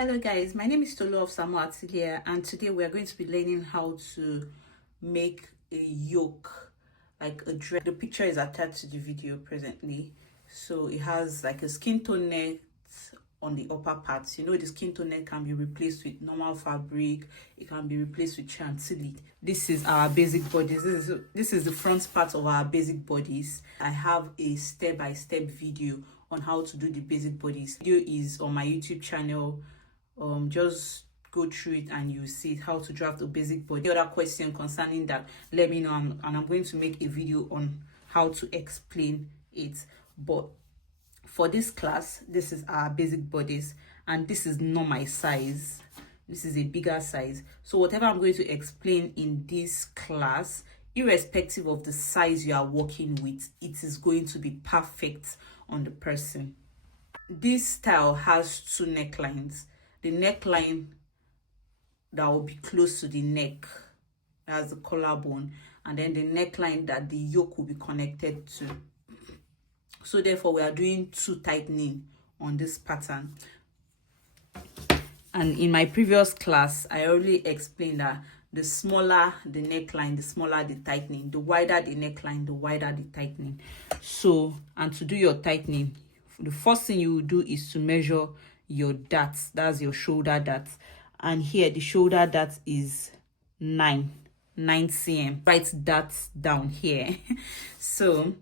Hello guys, my name is Tolu of Nathalie, and today we are going to be learning how to make a yoke, like a dress. The picture is attached to the video presently. So it has like a skin tone net on the upper parts. You know, the skin tone net can be replaced with normal fabric. It can be replaced with chantilly. This is our basic bodies. This is the front part of our basic bodies. I have a step-by-step video on how to do the basic bodies. The video is on my YouTube channel. Just go through it and you see how to draft a basic body. The other question concerning that, let me know, and I'm going to make a video on how to explain it. But for this class, this is our basic bodies, and this is not my size. This is a bigger size. So whatever I'm going to explain in this class, irrespective of the size you are working with, it is going to be perfect on the person. This style has two necklines. The neckline that will be close to the neck, that's the collarbone, and then the neckline that the yoke will be connected to. So therefore we are doing two tightening on this pattern. And in my previous class, I already explained that the smaller the neckline, the smaller the tightening. The wider the neckline, the wider the tightening. So, and to do your tightening, the first thing you will do is to measure your darts. That's your shoulder darts. And here the shoulder dart is 9 cm. Write that down here. So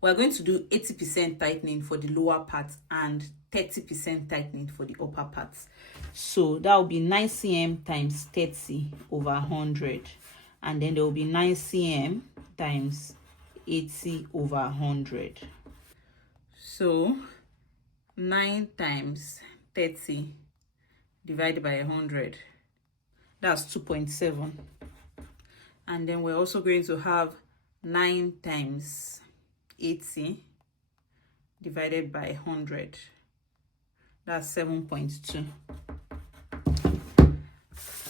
we're going to do 80% tightening for the lower part and 30% tightening for the upper parts. So that will be 9 cm times 30 over 100, and then there will be 9 cm times 80 over 100. So 9 times 30 divided by 100, that's 2.7. And then we're also going to have 9 times 80 divided by 100, that's 7.2.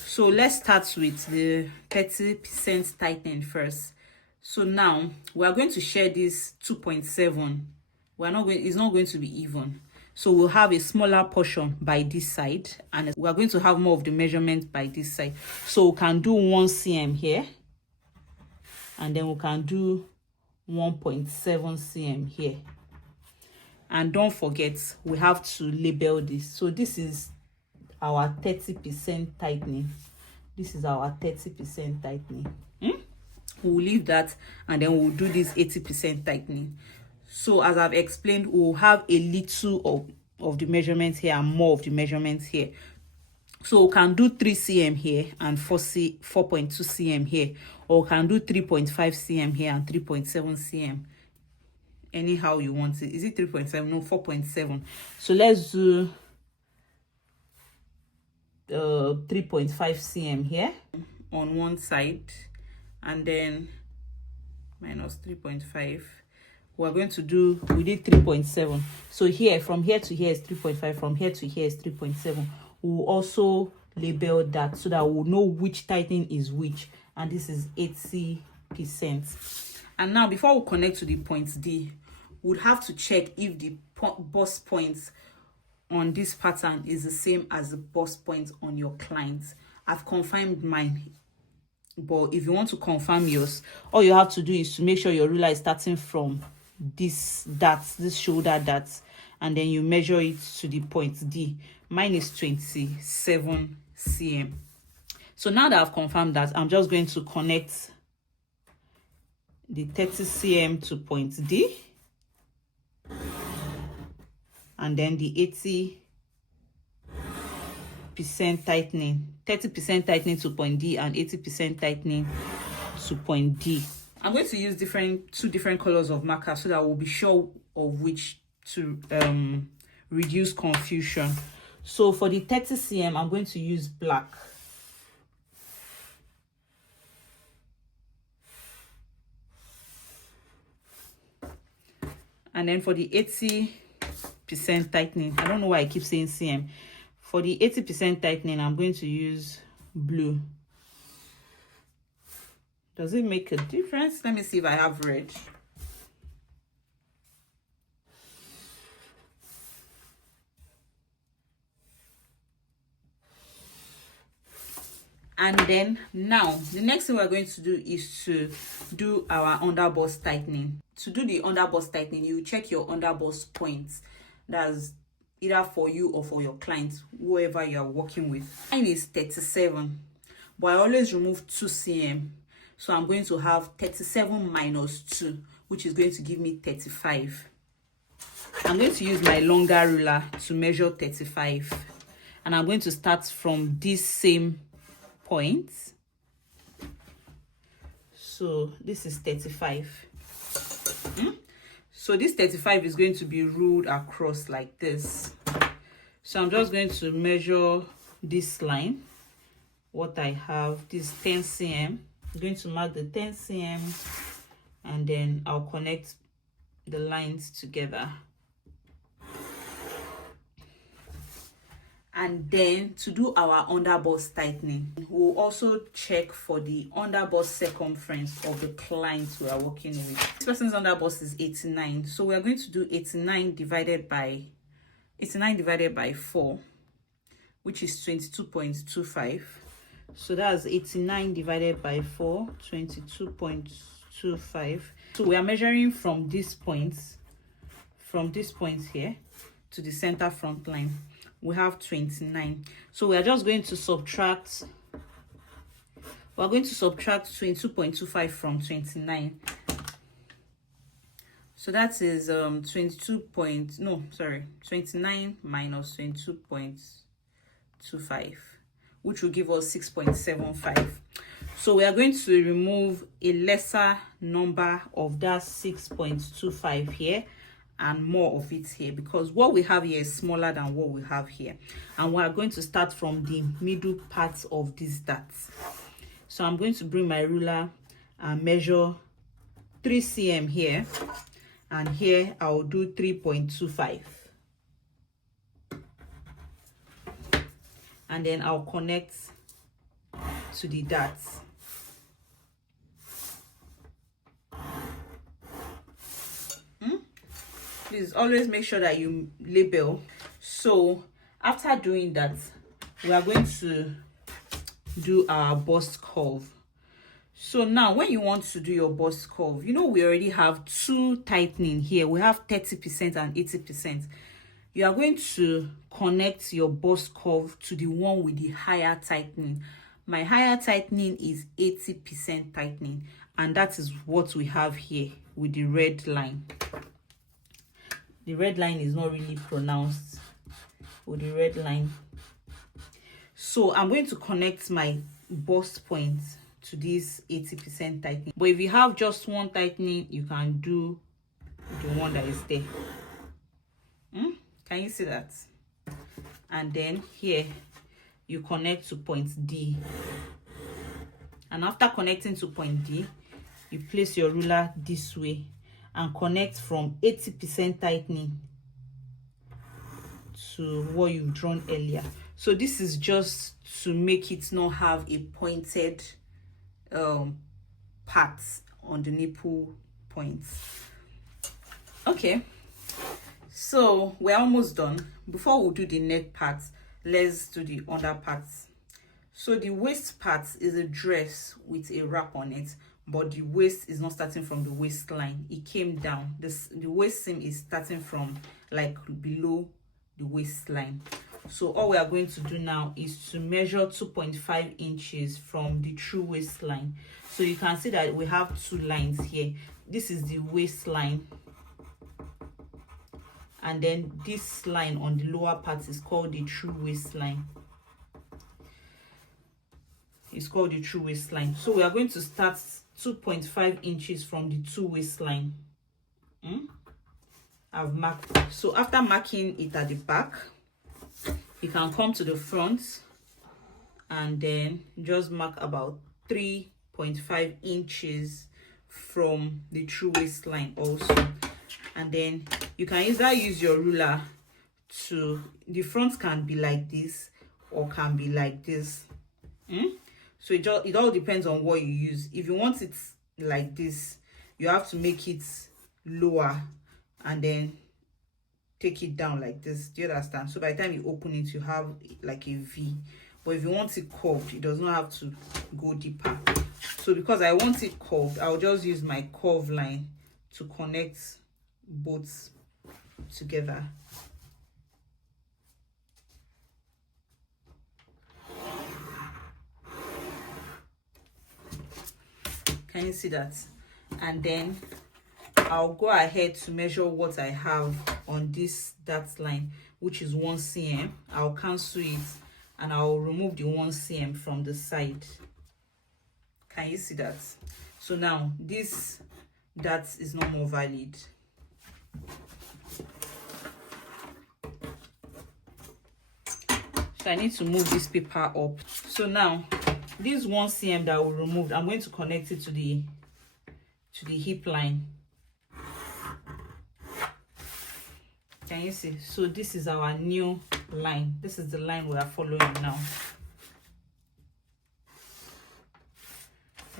So let's start with the 30% tightening first. So now we are going to share this 2.7. It's not going to be even. So we'll have a smaller portion by this side, and we're going to have more of the measurement by this side. So we can do 1 cm here, and then we can do 1.7 cm here. And don't forget, we have to label this. So this is our 30% tightening. This is our 30% tightening. We'll leave that, and then we'll do this 80% tightening. So as I've explained, we'll have a little of the measurements here and more of the measurements here. So we can do 3 cm here and 4.2 cm here, or we can do 3.5 cm here and 3.7 cm. Anyhow you want it. Is it 3.7? No, 4.7. So let's do 3.5 cm here on one side, and then minus 3.5. We're going to do, we did 3.7. So here, from here to here is 3.5, from here to here is 3.7. We'll also label that so that we'll know which tightening is which, and this is 80%. And now before we connect to the point D, we'll have to check if the bust points on this pattern is the same as the bust points on your client. I've confirmed mine, but if you want to confirm yours, all you have to do is to make sure your ruler is starting from this shoulder dart, and then you measure it to the point D. Mine is 27 cm. So now that I've confirmed that, I'm just going to connect the 30 cm to point D, and then the 80% tightening, 30% tightening to point D and 80% tightening to point D. I'm going to use two different colors of marker so that we'll be sure of which to reduce confusion. So for the 30 cm, I'm going to use black. And then for the 80% tightening, I don't know why I keep saying cm. For the 80% tightening, I'm going to use blue. Does it make a difference? Let me see if I have red. And then now the next thing we're going to do is to do our underbust tightening. To do the underbust tightening, you check your underbust points. That's either for you or for your client, whoever you are working with. Mine is 37, but I always remove 2 cm. So I'm going to have 37 minus 2, which is going to give me 35. I'm going to use my longer ruler to measure 35. And I'm going to start from this same point. So this is 35. So this 35 is going to be ruled across like this. So I'm just going to measure this line. What I have, this 10 cm. I'm going to mark the 10 cm, and then I'll connect the lines together. And then to do our underbust tightening, we'll also check for the underbust circumference of the client we are working with. This person's underbust is 89, so we are going to do 89 divided by 4, which is 22.25. So that's 89 divided by 4, 22.25. So we are measuring from this point here to the center front line. We have 29. So we are just going to subtract. We're going to subtract 22.25 from 29. So that is 29 minus 22.25, which will give us 6.75. So we are going to remove a lesser number of that 6.25 here and more of it here, because what we have here is smaller than what we have here, and we are going to start from the middle part of this dart. So I'm going to bring my ruler and measure 3 cm here, and here I'll do 3.25, and then I'll connect to the dart. Please always make sure that you label. So after doing that, we are going to do our bust curve. So now when you want to do your bust curve, you know we already have 2 tightening here. We have 30% and 80%. You are going to connect your bust curve to the one with the higher tightening. My higher tightening is 80% tightening, and that is what we have here with the red line. The red line is not really pronounced with the red line. So I'm going to connect my bust point to this 80% tightening. But if you have just one tightening, you can do the one that is there. Can you see that? And then here you connect to point D. And after connecting to point D, you place your ruler this way and connect from 80% tightening to what you've drawn earlier. So this is just to make it not have a pointed part on the nipple points. Okay, so we're almost done. Before we do the neck part, let's do the under parts. So the waist part is a dress with a wrap on it, but the waist is not starting from the waistline. It came down. The waist seam is starting from like below the waistline. So all we are going to do now is to measure 2.5 inches from the true waistline. So you can see that we have 2 lines here. This is the waistline, and then this line on the lower part is called the true waistline. It's called the true waistline. So we are going to start 2.5 inches from the 2 waistline. I've marked. So after marking it at the back, you can come to the front and then just mark about 3.5 inches from the true waistline also. And then you can either use your ruler to, the front can be like this or can be like this. So it all depends on what you use. If you want it like this, you have to make it lower and then take it down like this. Do you understand? So by the time you open it, you have like a V. But if you want it curved, it does not have to go deeper. So because I want it curved, I'll just use my curve line to connect both together. Can you see that? And then I'll go ahead to measure what I have on this dart line, which is 1 cm. I'll cancel it and I'll remove the 1 cm from the side. Can you see that? So now this dart is no more valid. So I need to move this paper up. So now this 1 cm that we removed, I'm going to connect it to the hip line. Can you see? So this is our new line. This is the line we are following now.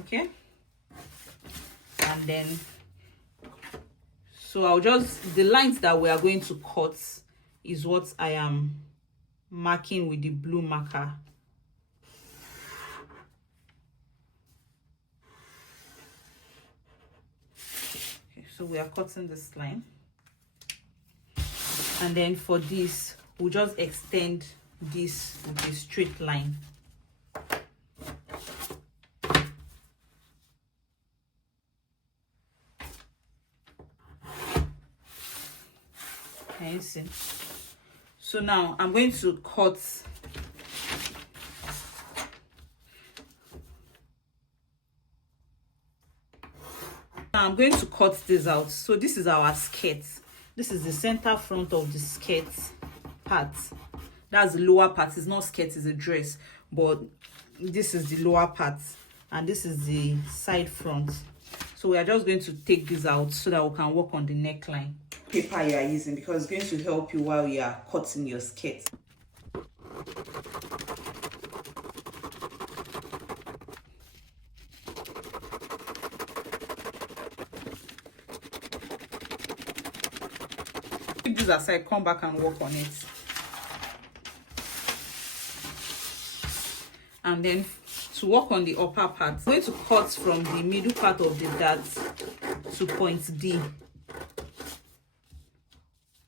Okay, and then so I'll just, the lines that we are going to cut is what I am marking with the blue marker. Okay, so we are cutting this line, and then for this we'll just extend this with a straight line. Can you see? So now I'm going to cut this out. So this is our skirt. This is the center front of the skirt part. That's the lower part. It's not skirt, it's a dress, but this is the lower part and this is the side front. So we are just going to take this out so that we can work on the neckline. Paper you are using, because it's going to help you while you are cutting your skirt. Keep this aside, come back and work on it. And then to work on the upper part, I'm going to cut from the middle part of the dart to point D.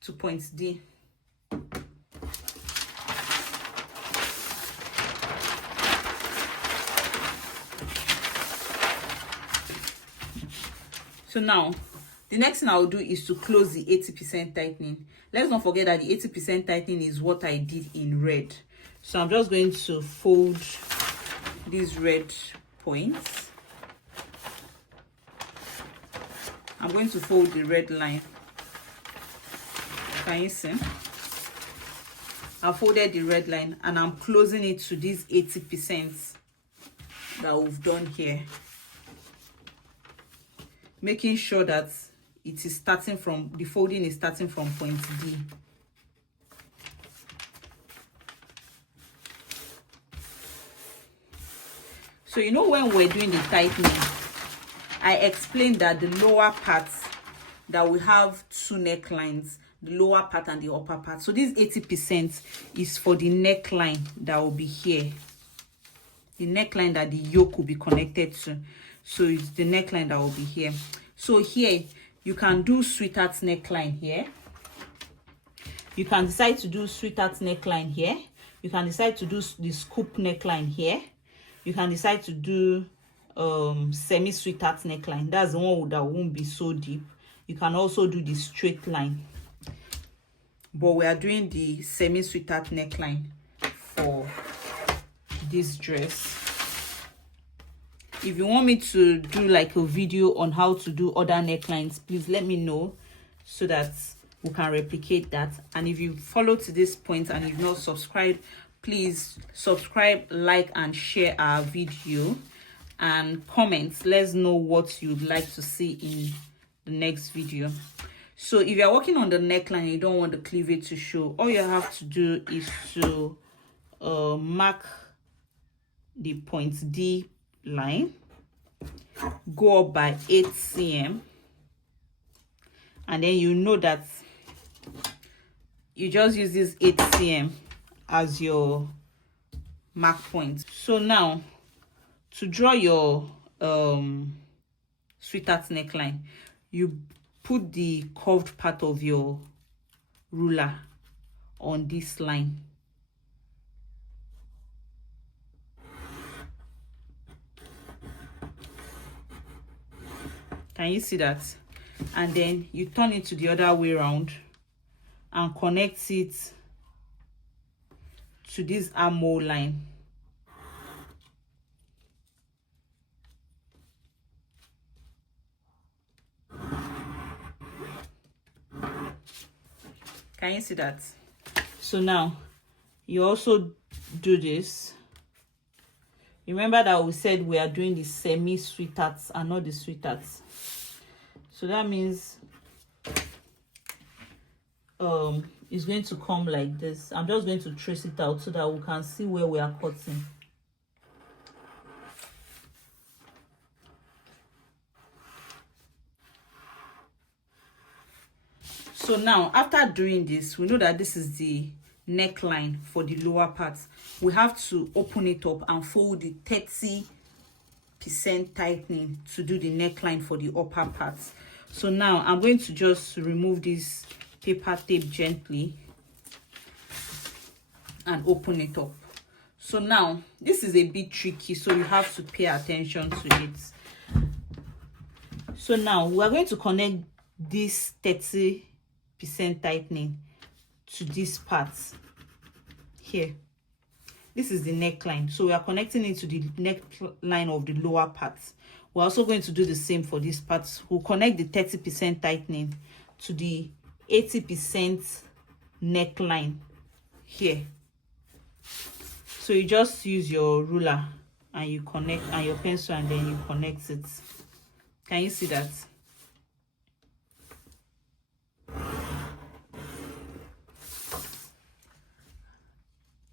To point D. So now the next thing I'll do is to close the 80% tightening. Let's not forget that the 80% tightening is what I did in red. So I'm just going to fold these red points. I'm going to fold the red line. Can you see? I folded the red line and I'm closing it to this 80% that we've done here, making sure that it is starting from, the folding is starting from point D. So you know, when we're doing the tightening, I explained that the lower part, that we have two necklines, the lower part and the upper part. So this 80% is for the neckline that will be here, the neckline that the yoke will be connected to. So it's the neckline that will be here. So here you can do sweetheart neckline here. You can decide to do sweetheart neckline here. You can decide to do the scoop neckline here. You can decide to do semi sweetheart neckline. That's the one that won't be so deep. You can also do the straight line, but we are doing the semi sweetheart neckline for this dress. If you want me to do like a video on how to do other necklines, please let me know so that we can replicate that. And if you follow to this point and you've not subscribed, please subscribe, like and share our video, and comment. Let's know what you'd like to see in the next video. So if you're working on the neckline and you don't want the cleavage to show, all you have to do is to mark the point D line, go up by 8 cm, and then you know that you just use this 8 cm as your mark point. So now to draw your sweetheart neckline, you put the curved part of your ruler on this line. Can you see that? And then you turn it to the other way around and connect it to this armhole line. Can you see that? So now you also do this. Remember that we said we are doing the semi sweethearts and not the sweethearts. So that means it's going to come like this. I'm just going to trace it out so that we can see where we are cutting. So now after doing this, we know that this is the neckline for the lower part. We have to open it up and fold the 30% tightening to do the neckline for the upper part. So now I'm going to just remove this paper tape gently and open it up. So now this is a bit tricky, so you have to pay attention to it. So now we are going to connect this 30% tightening to this part here. This is the neckline, so we are connecting it to the neckline of the lower part. We're also going to do the same for this part. We'll connect the 30% tightening to the 80% neckline here. So you just use your ruler and you connect, and your pencil, and then you connect it. Can you see that?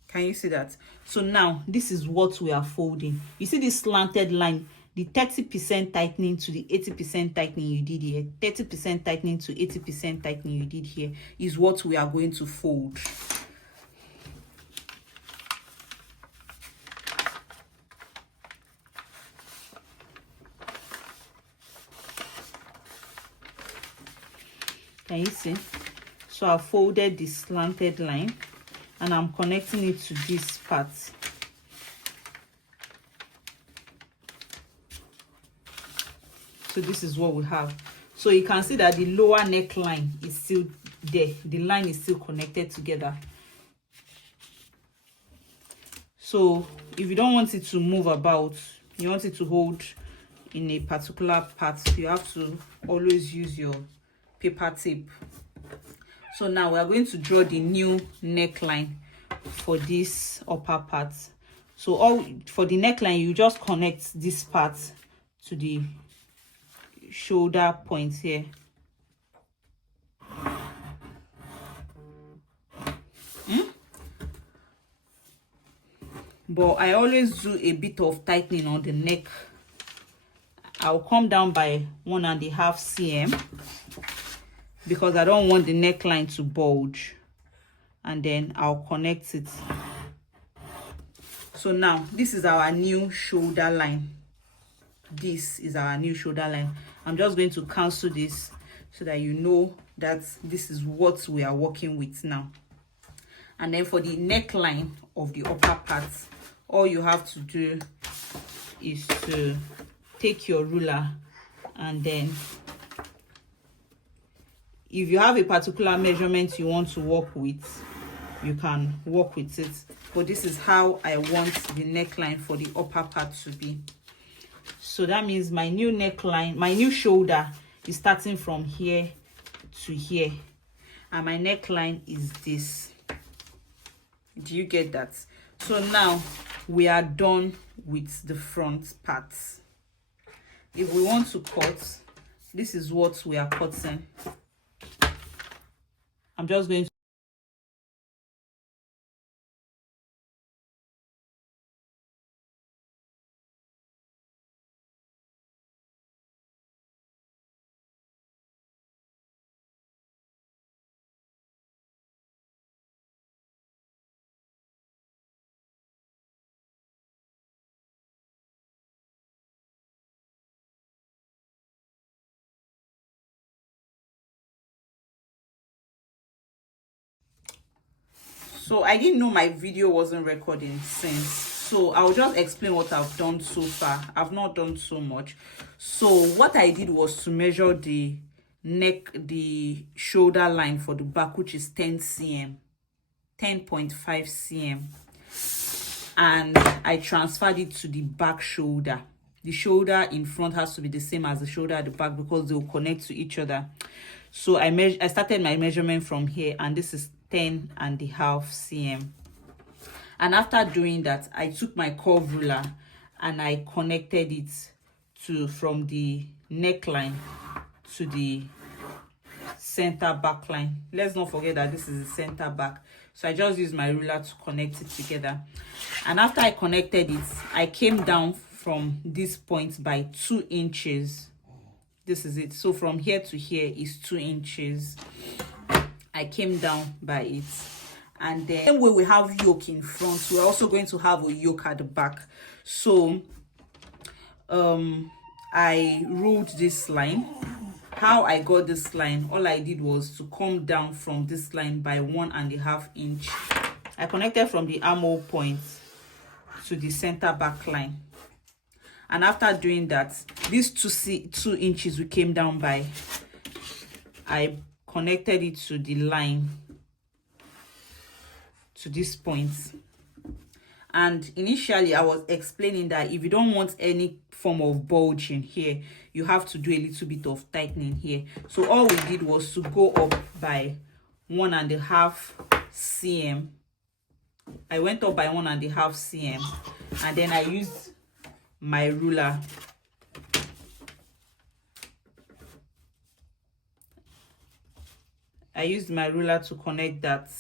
Can you see that? So now this is what we are folding. You see this slanted line, the 30% tightening to the 80% tightening you did here, 30% tightening to 80% tightening you did here, is what we are going to fold. Can you see? So I folded this slanted line and I'm connecting it to this part. So this is what we have. So you can see that the lower neckline is still there. The line is still connected together. So if you don't want it to move about, you want it to hold in a particular part, you have to always use your paper tape. So now we are going to draw the new neckline for this upper part. So all for the neckline, you just connect this part to the shoulder point here. But I always do a bit of tightening on the neck. I'll come down by 1.5 cm because I don't want the neckline to bulge, and then I'll connect it. So now this is our new shoulder line. This is our new shoulder line. I'm just going to cancel this so that you know that this is what we are working with now. And then for the neckline of the upper part, all you have to do is to take your ruler, and then if you have a particular measurement you want to work with, you can work with it. But this is how I want the neckline for the upper part to be. So that means my new neckline, my new shoulder is starting from here to here, and my neckline is this. Do you get that? So now we are done with the front parts. If we want to cut, this is what we are cutting. I'm just going to So I didn't know my video wasn't recording since, so I'll just explain what I've done so far. I've not done so much. So what I did was to measure the shoulder line for the back, which is 10 cm, 10.5 cm, and I transferred it to the back shoulder. The shoulder in front has to be the same as the shoulder at the back because they will connect to each other. So I started my measurement from here, and this is 10.5 cm. And after doing that, I took my curve ruler and I connected it from the neckline to the center back line. Let's not forget that this is the center back. So I just used my ruler to connect it together. And after I connected it, I came down from this point by 2 inches. This is it. So from here to here is 2 inches. I came down by it. And then when we have yoke in front, we're also going to have a yoke at the back. So I ruled this line. How I got this line, all I did was to come down from this line by 1.5 inch. I connected from the armhole point to the center back line. And after doing that, these 2 inches we came down by, I connected it to the line, to this point. And initially I was explaining that if you don't want any form of bulge in here, you have to do a little bit of tightening here. So all we did was to go up by 1.5 cm. I went up by 1.5 cm, and then I used my ruler to connect that,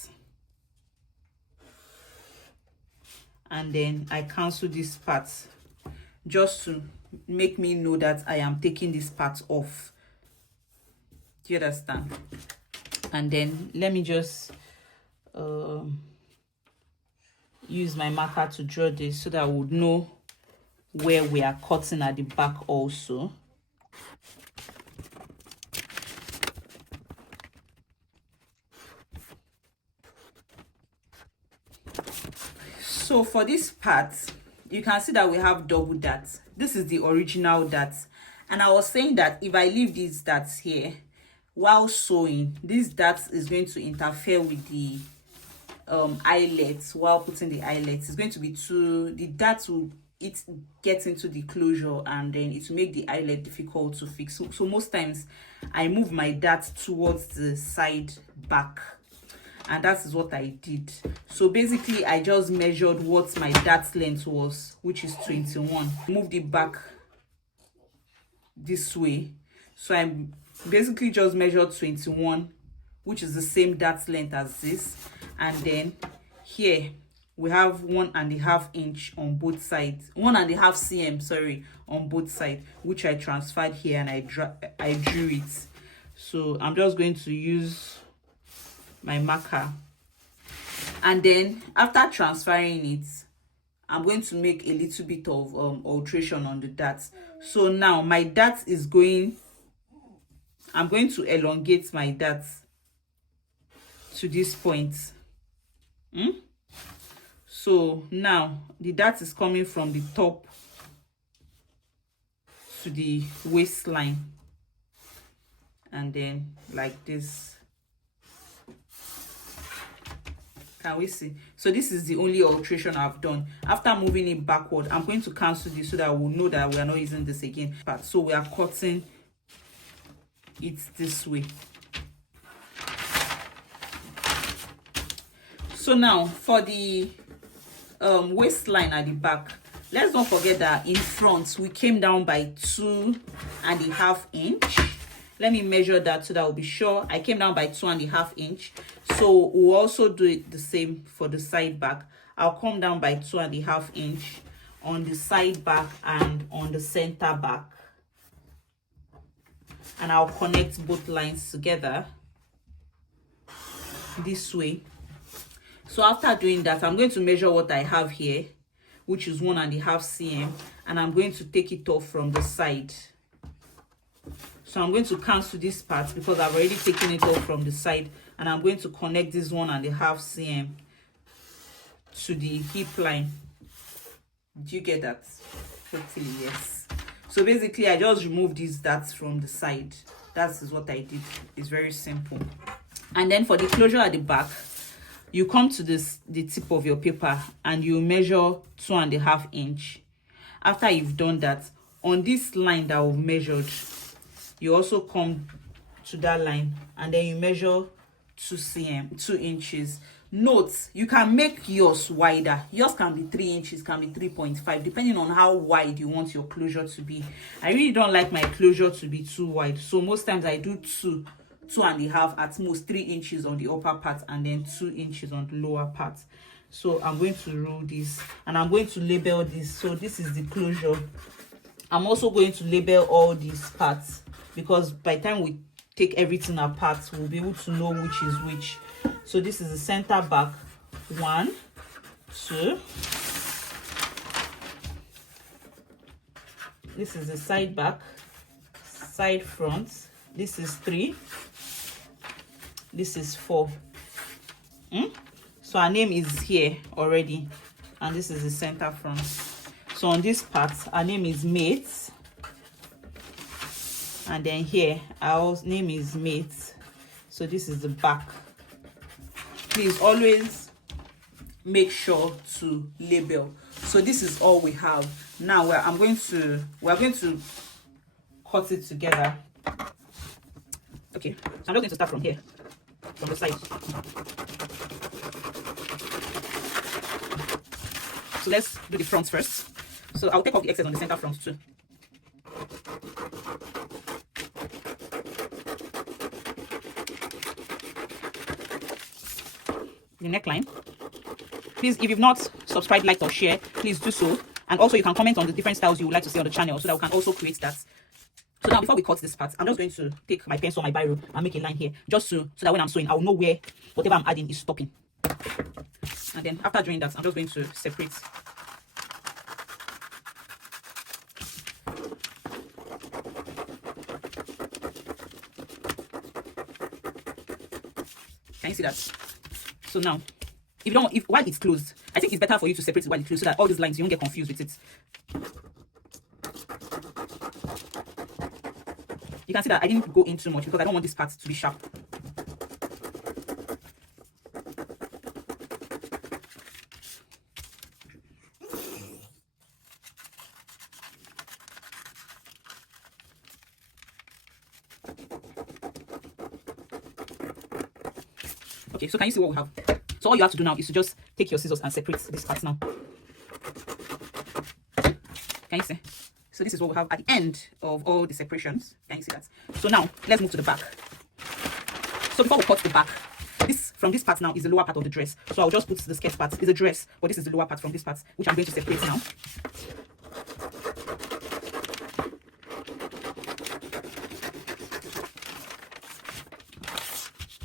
and then I cancel this part just to make me know that I am taking this part off. Do you understand? And then let me just use my marker to draw this so that I would know where we are cutting at the back also. So for this part, you can see that we have double darts. This is the original dart, and I was saying that if I leave these darts here while sewing, this dart is going to interfere with the eyelets. While putting the eyelets, it's going to be the dart will get into the closure, and then it will make the eyelet difficult to fix. So most times I move my dart towards the side back, and that is what I did. So basically I just measured what my dart length was, which is 21. Moved it back this way, so I basically just measured 21, which is the same dart length as this. And then here we have 1.5 inch on both sides, 1.5 cm, sorry, on both sides, which I transferred here, and I drew it. So I'm just going to use my marker, and then after transferring it, I'm going to make a little bit of alteration on the dart. So now my dart is I'm going to elongate my dart to this point. So now the dart is coming from the top to the waistline, and then like this. Can we see? So this is the only alteration I've done. After moving it backward, I'm going to cancel this so that we'll know that we are not using this again. So we are cutting it this way. So now for the waistline at the back, let's not forget that in front we came down by 2.5 inch. Let me measure that so that we'll be sure. I came down by 2.5 inch. So we'll also do it the same for the side back. I'll come down by 2.5 inch on the side back and on the center back, and I'll connect both lines together this way. So after doing that, I'm going to measure what I have here, which is 1.5 cm, and I'm going to take it off from the side. So I'm going to cancel this part because I've already taken it off from the side, and I'm going to connect this 1.5 cm to the hip line. Do you get that? Hopefully yes. So basically I just removed these darts from the side. That is what I did. It's very simple. And then for the closure at the back, you come to the tip of your paper and you measure 2.5 inch. After you've done that, on this line that we've measured, you also come to that line and then you measure 2 inches. Note, you can make yours wider. Yours can be 3 inches, can be 3.5, depending on how wide you want your closure to be. I really don't like my closure to be too wide, so most times I do 2.5, at most 3 inches on the upper part and then 2 inches on the lower part. So I'm going to rule this and I'm going to label this. So this is the closure. I'm also going to label all these parts, because by the time we take everything apart, we'll be able to know which is which. So this is the center back, 1, 2. This is the side back, side front. This is 3. This is 4. So our name is here already, and this is the center front. So on this part, our name is mates, and then here our name is mates. So this is the back. Please always make sure to label. So this is all we have now. We're going to cut it together. Okay, so I'm just going to start from here, from the side. So let's do the fronts first. So I'll take off the excess on the center front too. The neckline. Please, if you've not subscribed, liked, or share, please do so. And also you can comment on the different styles you would like to see on the channel, so that we can also create that. So now before we cut this part, I'm just going to take my pencil, my biro, and make a line here, just so that when I'm sewing, I'll know where whatever I'm adding is stopping. And then after doing that, I'm just going to separate. Can you see that? So now, while it's closed, I think it's better for you to separate it while it's closed, so that all these lines, you won't get confused with it. You can see that I didn't go in too much because I don't want this part to be sharp. Okay, so can you see what we have? So all you have to do now is to just take your scissors and separate this part now. Can you see? So this is what we have at the end of all the separations. Can you see that? So now let's move to the back. So before we cut the back, from this part now is the lower part of the dress. So I'll just put the skirt part. It's a dress, but this is the lower part from this part, which I'm going to separate now.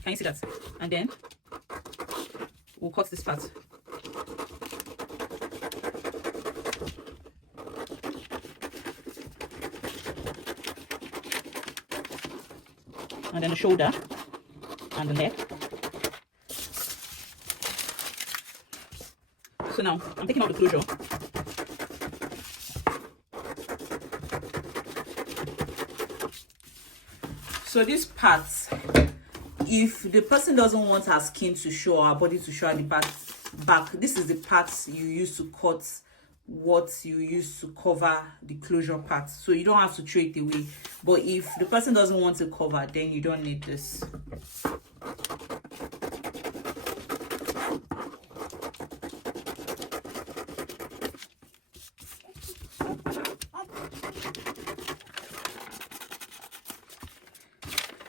Can you see that? And then we'll cut this part. And then the shoulder and the neck. So now I'm taking out the closure. So this part, if the person doesn't want her skin to show, our body to show at the back, this is the part you use to cut what you use to cover the closure part. So you don't have to throw it away. But if the person doesn't want to cover, then you don't need this.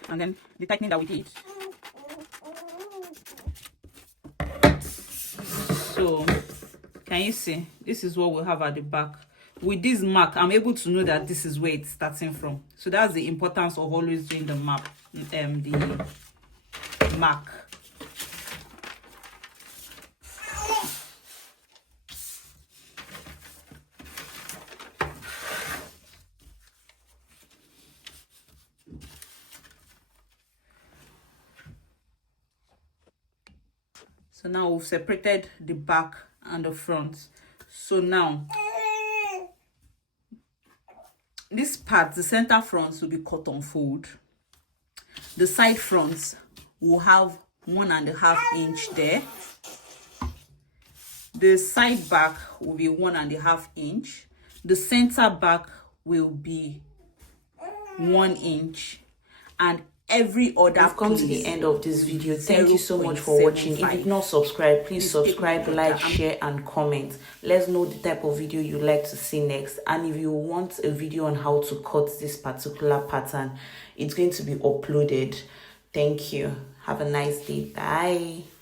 And then the tightening that we did. So can you see? This is what we'll have at the back. With this mark, I'm able to know that this is where it's starting from. So that's the importance of always doing the mark. So now we've separated the back and the front. So now this part, the center fronts will be cotton fold. The side fronts will have 1.5 inch there. The side back will be 1.5 inch. The center back will be 1 inch, and every other. We've come to the end of this video. Thank you so much for watching. If you've not subscribed, please subscribe, like, share and comment. Let's know the type of video you'd like to see next, and if you want a video on how to cut this particular pattern, it's going to be uploaded. Thank you. Have a nice day. Bye.